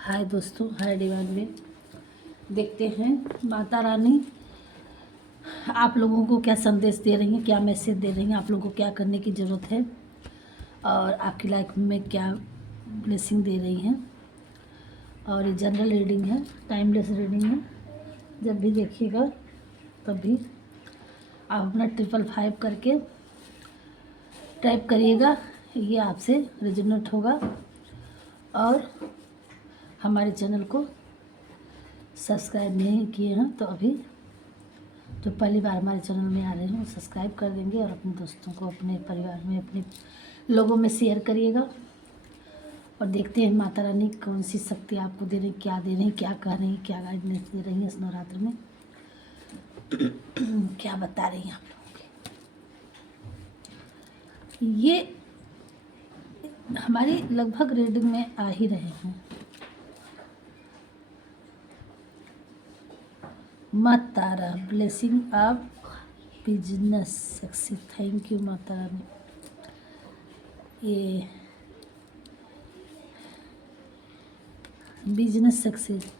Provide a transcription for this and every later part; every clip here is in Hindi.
हाय दोस्तों, हाय डिवाइन में देखते हैं माता रानी आप लोगों को क्या संदेश दे रही हैं, क्या मैसेज दे रही हैं, आप लोगों को क्या करने की ज़रूरत है और आपकी लाइफ में क्या ब्लेसिंग दे रही हैं। और ये जनरल रीडिंग है, टाइमलेस रीडिंग है। जब भी देखिएगा तब भी आप अपना 555 करके टाइप करिएगा, ये आपसे रेजोनेट होगा। और हमारे चैनल को सब्सक्राइब नहीं किए हैं तो अभी जो पहली बार हमारे चैनल में आ रहे हैं वो सब्सक्राइब कर देंगे और अपने दोस्तों को, अपने परिवार में, अपने लोगों में शेयर करिएगा। और देखते हैं माता रानी कौन सी शक्ति आपको दे रही, क्या दे रही, क्या कह रही, क्या गाइडेंस दे रही है इस नवरात्र में। क्या बता रही हैं आप लोगों के। ये हमारी लगभग रीडिंग में आ ही रहे हैं। माता तारा ब्लेसिंग आप business success. Thank you Mata Rani. ये business success,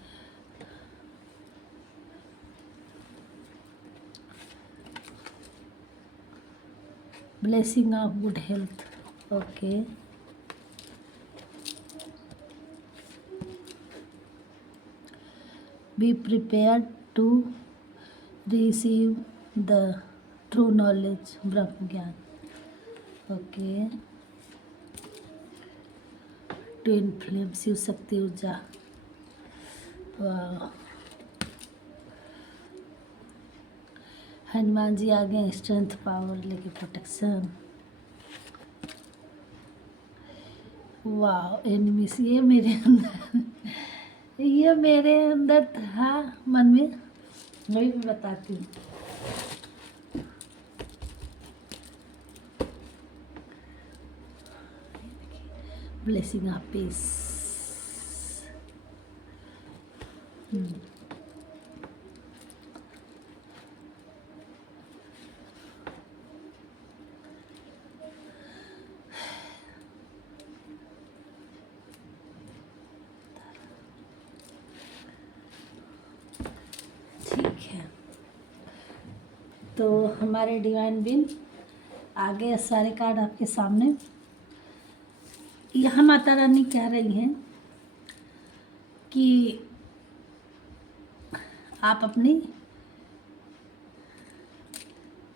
blessing of good health. Okay, be prepared to receive the true knowledge, ब्रह्म ज्ञान। Okay, twin flame, Shiv Shakti ऊर्जा। वाह, हनुमान जी आ गए, स्ट्रेंथ पावर लेके, प्रोटेक्शन। वाह, एनिमीज, ये मेरे अंदर था मन में, मैं भी बताती हूँ। Blessing of peace. ठीक है, तो हमारे डिवाइन बिन आगे सारे कार्ड आपके सामने। यहाँ माता रानी कह रही हैं कि आप अपनी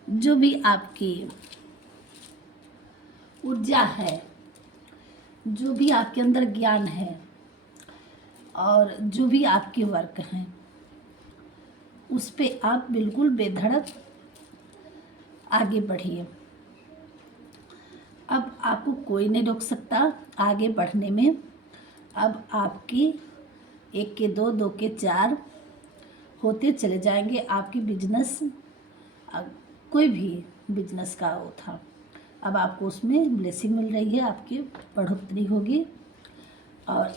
जो भी आपकी ऊर्जा है, जो भी आपके अंदर ज्ञान है और जो भी आपके वर्क हैं, उस पे आप बिल्कुल बेधड़क आगे बढ़िए। अब आपको कोई नहीं रोक सकता आगे बढ़ने में। अब आपकी 1 के 2, 2 के 4 होते चले जाएंगे। आपकी बिजनेस, कोई भी बिजनेस का वो था, अब आपको उसमें ब्लेसिंग मिल रही है, आपकी बढ़ोतरी होगी। और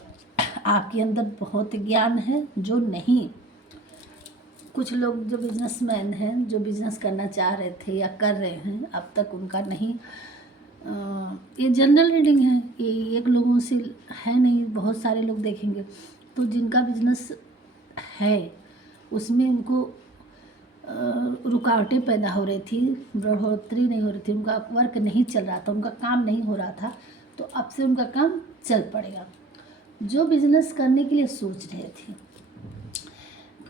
आपके अंदर बहुत ज्ञान है जो नहीं, कुछ लोग जो बिजनेसमैन हैं, जो बिजनेस करना चाह रहे थे या कर रहे हैं, अब तक उनका नहीं। ये जनरल रीडिंग है, ये एक लोगों से है नहीं, बहुत सारे लोग देखेंगे तो जिनका बिजनेस है उसमें उनको रुकावटें पैदा हो रही थी, बढ़ोतरी नहीं हो रही थी, उनका वर्क नहीं चल रहा था, उनका काम नहीं हो रहा था, तो अब से उनका काम चल पड़ेगा। जो बिजनेस करने के लिए सोच रहे थे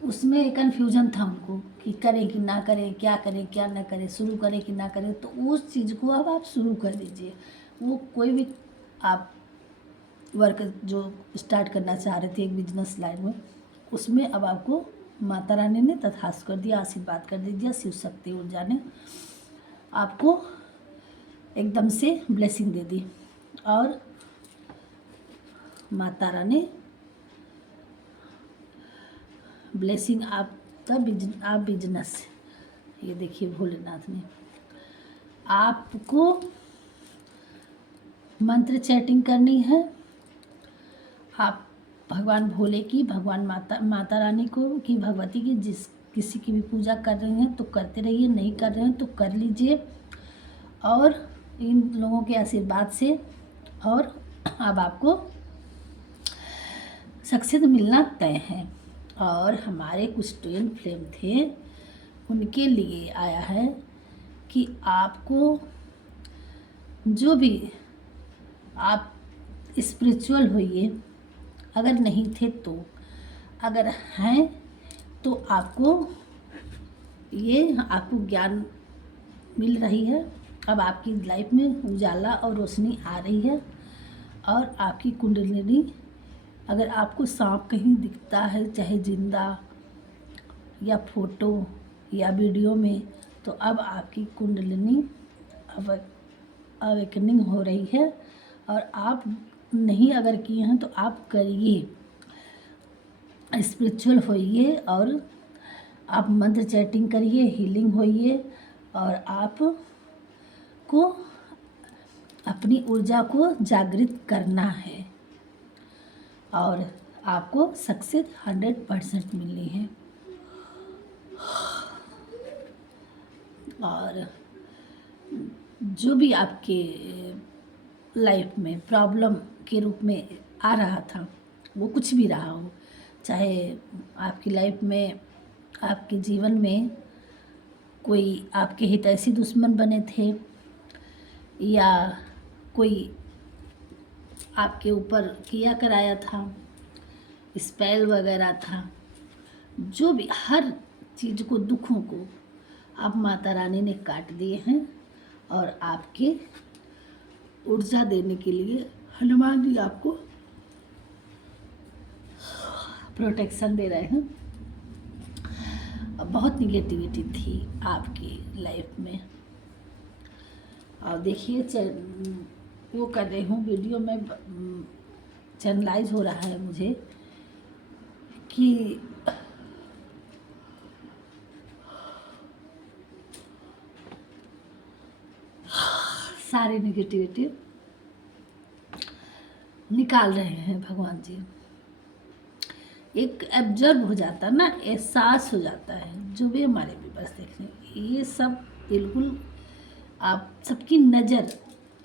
उसमें कन्फ्यूजन था उनको कि करें कि ना करें, क्या करें क्या ना करें, शुरू करें कि ना करें, तो उस चीज़ को अब आप शुरू कर दीजिए। वो कोई भी आप वर्क जो स्टार्ट करना चाह रहे थे एक बिजनेस लाइन में, उसमें अब आपको माता रानी ने तथास्तु कर दिया, आशीर्वाद कर दीजिए। शिव शक्ति ऊर्जा ने आपको एकदम से ब्लेसिंग दे दी और माता रानी ब्लेसिंग आप बिजनेस। ये देखिए भोलेनाथ ने आपको मंत्र चैटिंग करनी है। आप भगवान भोले की, भगवान माता रानी को की, भगवती की, जिस किसी की भी पूजा कर रहे हैं तो करते रहिए, नहीं कर रहे हैं तो कर लीजिए। और इन लोगों के आशीर्वाद से और अब आपको सक्सेस मिलना तय है। और हमारे कुछ ट्विन फ्लेम थे, उनके लिए आया है कि आपको जो भी आप स्पिरिचुअल होइए, अगर नहीं थे तो, अगर हैं तो आपको ज्ञान मिल रही है। अब आपकी लाइफ में उजाला और रोशनी आ रही है। और आपकी कुंडलिनी, अगर आपको सांप कहीं दिखता है, चाहे जिंदा या फोटो या वीडियो में, तो अब आपकी कुंडलिनी अवेकनिंग हो रही है। और आप नहीं अगर किए हैं तो आप करिए, स्पिरिचुअल होइए और आप मंत्र चैटिंग करिए, हीलिंग होइए। और आप को अपनी ऊर्जा को जागृत करना है और आपको सक्सेस 100% मिलनी है। और जो भी आपके लाइफ में प्रॉब्लम के रूप में आ रहा था, वो कुछ भी रहा हो, चाहे आपकी लाइफ में, आपके जीवन में कोई आपके हितैषी दुश्मन बने थे, या कोई आपके ऊपर किया कराया था, स्पेल वगैरह था, जो भी हर चीज़ को, दुखों को अब माता रानी ने काट दिए हैं। और आपके ऊर्जा देने के लिए हनुमान जी आपको प्रोटेक्शन दे रहे हैं। बहुत निगेटिविटी थी आपकी लाइफ में। और देखिए वो कर रही हूँ वीडियो में, चैनलाइज हो रहा है मुझे कि सारी निगेटिविटी निकाल रहे हैं भगवान जी। एक एब्जर्व हो जाता ना, एहसास हो जाता है, जो भी हमारे व्यूअर्स देख रहे हैं, ये सब बिल्कुल आप सबकी नज़र,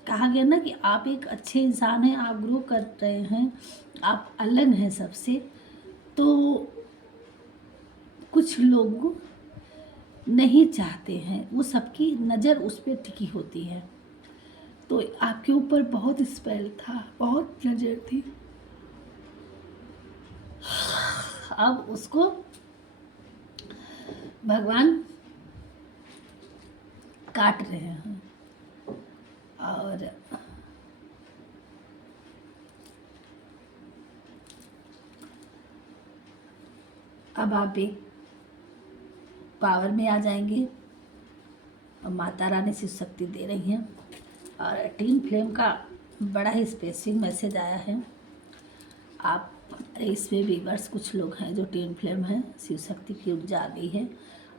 कहा गया ना कि आप एक अच्छे इंसान हैं, आप ग्रो कर रहे हैं, आप अलग हैं सबसे। तो कुछ लोग नहीं चाहते हैं, वो सबकी नज़र उस पर टिकी होती है। तो आपके ऊपर बहुत स्पेल था, बहुत नज़र थी। अब उसको भगवान काट रहे हैं। और अब आप एक पावर में आ जाएंगे और माता रानी शिव शक्ति दे रही हैं। और टीन फ्लेम का बड़ा ही स्पेसिफिक मैसेज आया है। आप इसमें व्यूअर्स कुछ लोग हैं जो टीन फ्लेम हैं, शिव शक्ति की ऊर्जा आ गई है,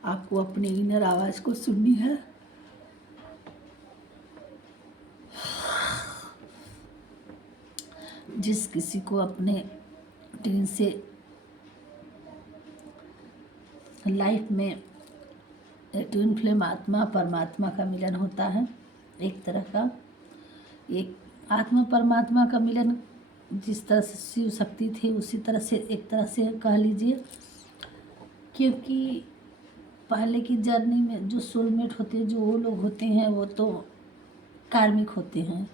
आपको अपनी इनर आवाज़ को सुननी है। जिस किसी को अपने टीन से लाइफ में ट्विन फ्लेम आत्मा परमात्मा का मिलन होता है, एक तरह का, एक आत्मा परमात्मा का मिलन जिस तरह से शिव शक्ति थी, उसी तरह से एक तरह से कह लीजिए। क्योंकि पहले की जर्नी में जो सोलमेट होते हैं, जो वो लोग होते हैं, वो तो कार्मिक होते हैं।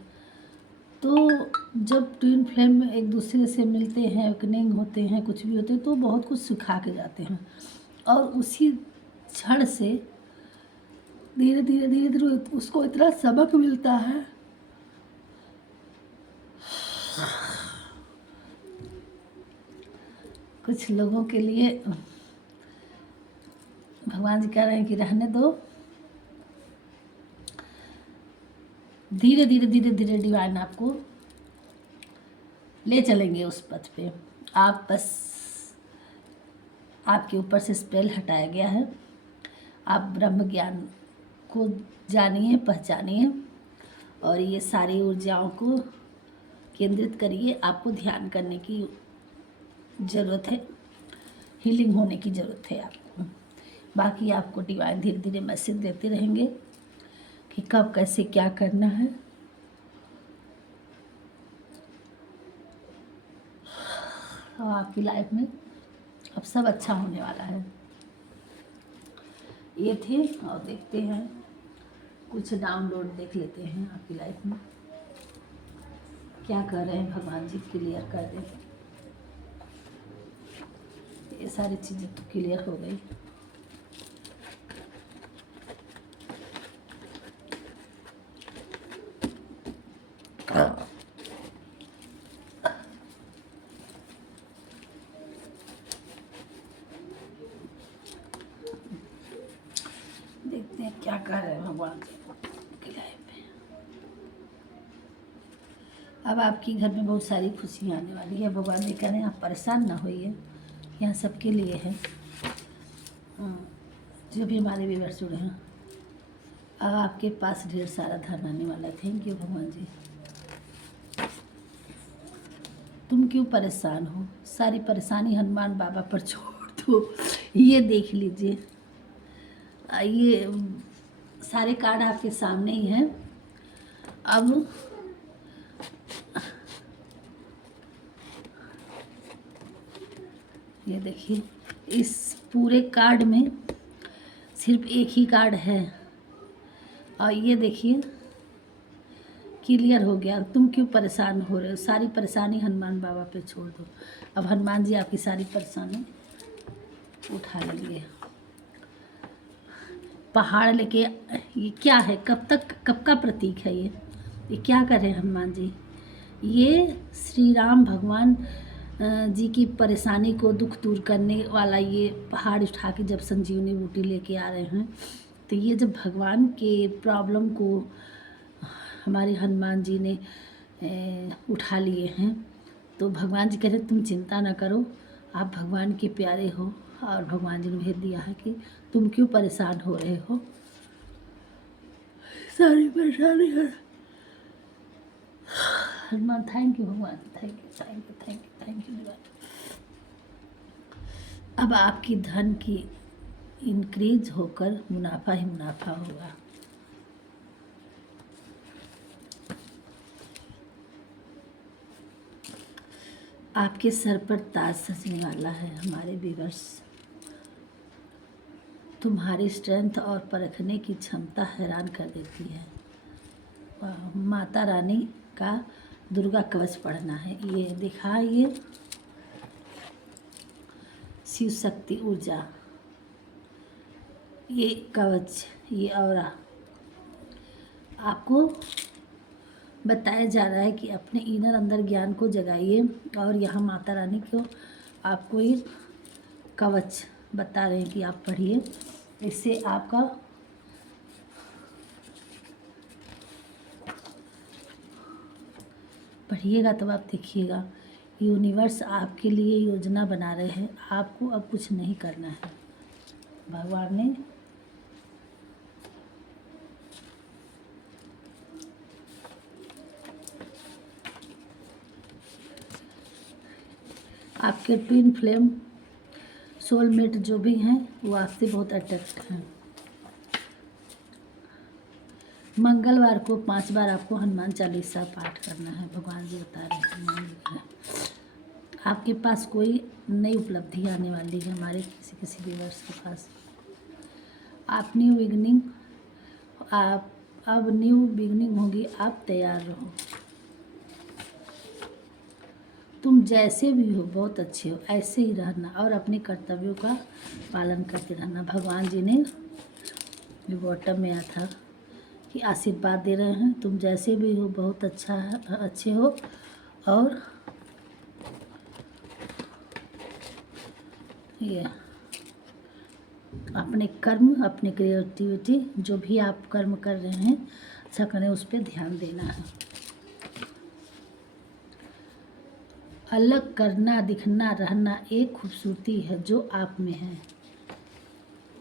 तो जब ट्विन फ्लेम में एक दूसरे से मिलते हैं, अवेकनिंग होते हैं, कुछ भी होते हैं, तो बहुत कुछ सिखा के जाते हैं। और उसी क्षण से धीरे धीरे धीरे धीरे उसको इतना सबक मिलता है। कुछ लोगों के लिए भगवान जी कह रहे हैं कि रहने दो, धीरे धीरे धीरे धीरे डिवाइन आपको ले चलेंगे उस पथ पे। आप बस, आपके ऊपर से स्पेल हटाया गया है। आप ब्रह्म ज्ञान को जानिए, पहचानिए और ये सारी ऊर्जाओं को केंद्रित करिए। आपको ध्यान करने की ज़रूरत है, हीलिंग होने की ज़रूरत है आपको। बाकी आपको डिवाइन धीरे धीरे मैसेज देते रहेंगे कि कब कैसे क्या करना है। और आपकी लाइफ में अब सब अच्छा होने वाला है। ये थे, और देखते हैं कुछ डाउनलोड देख लेते हैं आपकी लाइफ में क्या कर रहे हैं। भगवान जी क्लियर कर दें। ये सारी चीज़ें तो क्लियर हो गई। देखते हैं क्या कर रहे हैं भगवान जी की लाइफ में। अब आपकी घर में बहुत सारी खुशियाँ आने वाली है। भगवान जी कह रहे हैं आप परेशान ना होइए, यहाँ सबके लिए है। जो भी हमारे व्यूअर्स जुड़े हैं, अब आपके पास ढेर सारा धन आने वाला है। थैंक यू भगवान जी। तुम क्यों परेशान हो? सारी परेशानी हनुमान बाबा पर छोड़ दो। ये देख लीजिए, ये सारे कार्ड आपके सामने ही हैं। अब ये देखिए, इस पूरे कार्ड में सिर्फ एक ही कार्ड है, और ये देखिए क्लियर हो गया। तुम क्यों परेशान हो रहे हो? सारी परेशानी हनुमान बाबा पे छोड़ दो। अब हनुमान जी आपकी सारी परेशानी उठा लेंगे। पहाड़ लेके, ये क्या है? कब का प्रतीक है ये क्या कर रहे हैं हनुमान जी? ये श्री राम भगवान जी की परेशानी को दुख दूर करने वाला ये पहाड़ उठा के जब संजीवनी बूटी लेके आ रहे हैं, तो ये जब भगवान के प्रॉब्लम को हमारे हनुमान जी ने उठा लिए हैं, तो भगवान जी कह रहे तुम चिंता ना करो, आप भगवान के प्यारे हो। और भगवान जी ने भेज दिया है कि तुम क्यों परेशान हो रहे हो? सारी परेशानी है हनुमान। थैंक यू भगवान, thank you thank you thank you thank you भगवान। अब आपकी धन की इंक्रीज होकर मुनाफा ही मुनाफा होगा। आपके सर पर ताज सजने वाला है हमारे व्यूअर्स। तुम्हारी स्ट्रेंथ और परखने की क्षमता हैरान कर देती है। माता रानी का दुर्गा कवच पढ़ना है। ये दिखाइए, शिव शक्ति ऊर्जा, ये कवच, ये औरा आपको बताया जा रहा है कि अपने इनर अंदर ज्ञान को जगाइए। और यहाँ माता रानी को आपको ये कवच बता रहे हैं कि आप पढ़िए। इससे आपका पढ़िएगा तब आप देखिएगा, यूनिवर्स आपके लिए योजना बना रहे हैं। आपको अब कुछ नहीं करना है। भगवान ने आपके ट्विन फ्लेम सोलमेट जो भी हैं वो आपसे बहुत अट्रैक्ट हैं। मंगलवार को 5 बार आपको हनुमान चालीसा पाठ करना है। भगवान जी बता रहे हैं आपके पास कोई नई उपलब्धि आने वाली है। हमारे किसी व्यूअर्स के पास आप न्यू बिगनिंग, आप अब न्यू बिगनिंग होगी, आप तैयार रहो। तुम जैसे भी हो बहुत अच्छे हो, ऐसे ही रहना और अपने कर्तव्यों का पालन करते रहना। भगवान जी ने बॉटम में आया था कि आशीर्वाद दे रहे हैं, तुम जैसे भी हो बहुत अच्छा है, अच्छे हो। और ये अपने कर्म, अपने क्रिएटिविटी, जो भी आप कर्म कर रहे हैं अच्छा करें, उस पर ध्यान देना है। अलग करना, दिखना, रहना एक खूबसूरती है जो आप में है।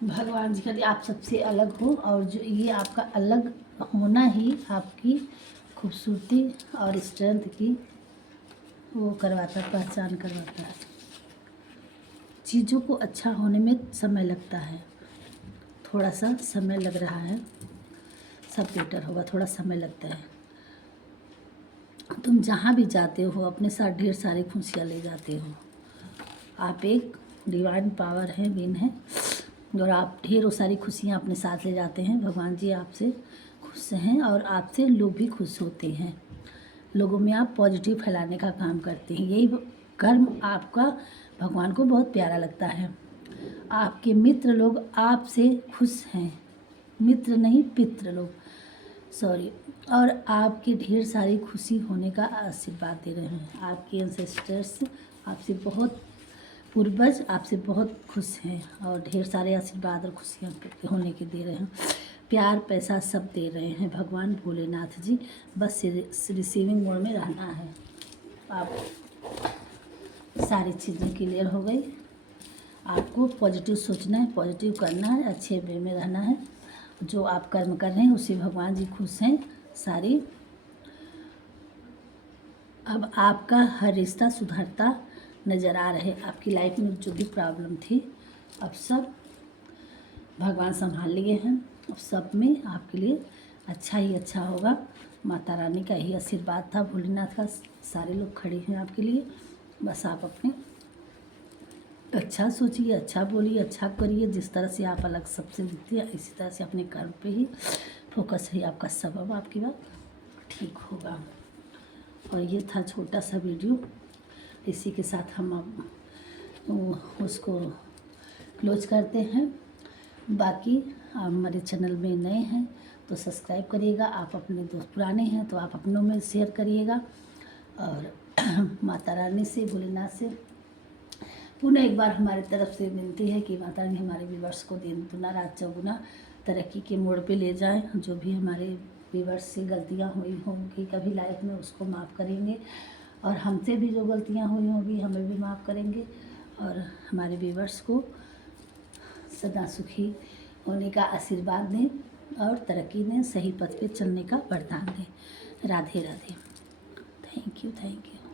भगवान जी कहते आप सबसे अलग हो, और जो ये आपका अलग होना ही आपकी खूबसूरती और स्ट्रेंथ की वो करवाता, पहचान करवाता है। चीज़ों को अच्छा होने में समय लगता है, थोड़ा सा समय लग रहा है, सब बेटर होगा, थोड़ा समय लगता है। तुम जहाँ भी जाते हो अपने साथ ढेर सारी खुशियाँ ले जाते हो। आप एक डिवाइन पावर है, बीन है, और आप ढेरों सारी खुशियाँ अपने साथ ले जाते हैं। भगवान जी आपसे खुश हैं और आपसे लोग भी खुश होते हैं। लोगों में आप पॉजिटिव फैलाने का काम करते हैं। यही कर्म आपका भगवान को बहुत प्यारा लगता है। आपके मित्र लोग आपसे खुश हैं, मित्र नहीं पित्र लोग, सॉरी। और आपकी ढेर सारी खुशी होने का आशीर्वाद दे रहे हैं। आपके एंसेस्टर्स आपसे बहुत, पूर्वज आपसे बहुत खुश हैं और ढेर सारे आशीर्वाद और खुशियाँ होने के दे रहे हैं। प्यार पैसा सब दे रहे हैं भगवान भोलेनाथ जी। बस रिसीविंग मोड में रहना है। आप सारी चीज़ें क्लियर हो गई। आपको पॉजिटिव सोचना है, पॉजिटिव करना है, अच्छे वे में रहना है। जो आप कर्म कर रहे हैं उससे भगवान जी खुश हैं सारी। अब आपका हर रिश्ता सुधरता नज़र आ रहे। आपकी लाइफ में जो भी प्रॉब्लम थी अब सब भगवान संभाल लिए हैं। अब सब में आपके लिए अच्छा ही अच्छा होगा। माता रानी का ही आशीर्वाद था, भोलेनाथ का। सारे लोग खड़े हैं आपके लिए। बस आप अपने अच्छा सोचिए, अच्छा बोलिए, अच्छा करिए। जिस तरह से आप अलग सबसे दिखते हैं इसी तरह से अपने कर्म पे ही फोकस है आपका। सबब आपकी बात ठीक होगा। और ये था छोटा सा वीडियो। इसी के साथ हम अब उसको क्लोज करते हैं। बाकी आप हमारे चैनल में नए हैं तो सब्सक्राइब करिएगा। आप अपने दोस्त पुराने हैं तो आप अपनों में शेयर करिएगा। और माता रानी से, भोलेनाथ से पुनः एक बार हमारी तरफ से विनती है कि माता रानी हमारे व्यूवर्स को दिन दुना रात चौगुना तरक्की के मोड़ पे ले जाएं। जो भी हमारे व्यूवर्स से गलतियां हुई होंगी कभी लाइफ में उसको माफ़ करेंगे, और हमसे भी जो गलतियां हुई होंगी हमें भी माफ़ करेंगे। और हमारे व्यूवर्स को सदा सुखी होने का आशीर्वाद दें और तरक्की दें, सही पथ पे चलने का वरदान दें। Radhe Radhe. Thank you, thank you.